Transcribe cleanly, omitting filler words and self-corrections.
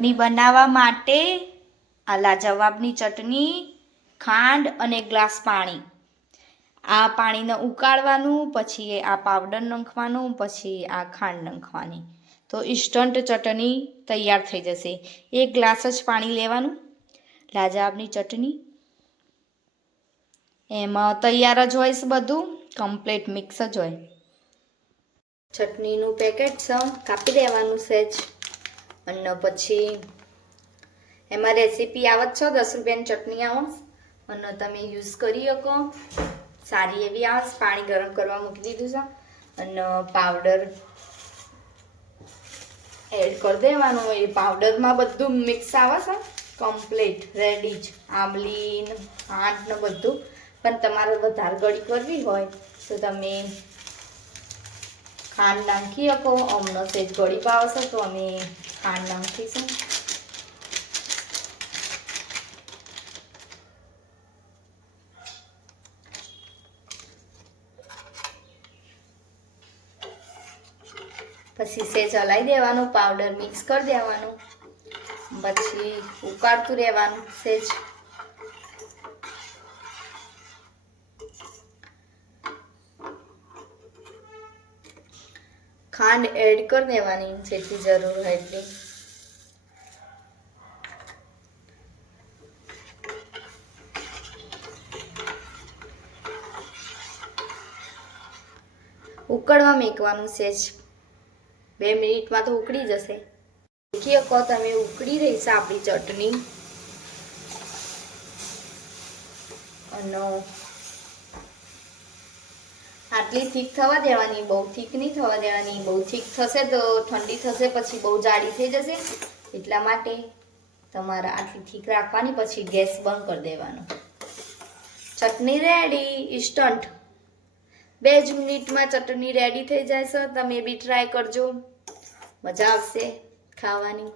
ચટણી બનાવવા માટે આ લાજવાબની ચટણી, ખાંડ અને ગ્લાસ પાણી. આ પાણીને ઉકાળવાનું, પછી આ પાવડર નાખવાનું, પછી આ ખાંડ નાખવાની. તો ઇન્સ્ટન્ટ ચટણી તૈયાર થઈ જશે. 1 ગ્લાસ જ પાણી લેવાનું. લાજવાબની ચટણી એમાં તૈયાર જ હોય છે, બધું કમ્પ્લીટ મિક્સ જ હોય. ચટણીનું પેકેટ છે, કાપી દેવાનું સહેજ. અને પછી એમાં રેસીપી આવત છે, 10 રૂપિયાની ચટણી આવે અને તમે યુઝ કરી શકો. સારી એવી આવે. પાણી ગરમ કરવા મૂકી દીધું છે અને પાવડર એડ કરી દેવાનો. એ પાવડરમાં બધું મિક્સ આવે છે, કમ્પ્લીટ રેડી જ. આંબલી ને ખાંડ ને બધું. પણ તમારે વધારે ગળી કરવી હોય તો તમે ખાંડ નાખી શકો. અમને સેજ ગળી ભાવે છે તો અમે ખાંડ નાખીશું. પછી સેજ હલાવી દેવાનું, પાવડર મિક્સ કરી દેવાનું, પછી ઉકાળતું રહેવાનું સેજ. ખાંડ એડ કરી દેવાની જેટલી જરૂર હોય એટલી. ઉકળવા મેકવાનું સેજ. 2 મિનિટમાં તો ઉકળી જશે. દેખી શકો તમે ઉકળી રહી છે આપણી ચટણી. અને આટલી થીક થવા દેવાની, બહુ થીક નહીં થવા દેવાની. બહુ થીક થશે તો ઠંડી થશે પછી બહુ જાડી થઈ જશે. એટલા માટે તમારે આટલી થીક રાખવાની. પછી ગેસ બંધ કરી દેવાનો. ચટણી રેડી ઇન્સ્ટન્ટ. 2 જ મિનિટમાં ચટણી રેડી થઈ જાય છે. તમે બી ટ્રાય કરજો, મજા આવશે ખાવાની.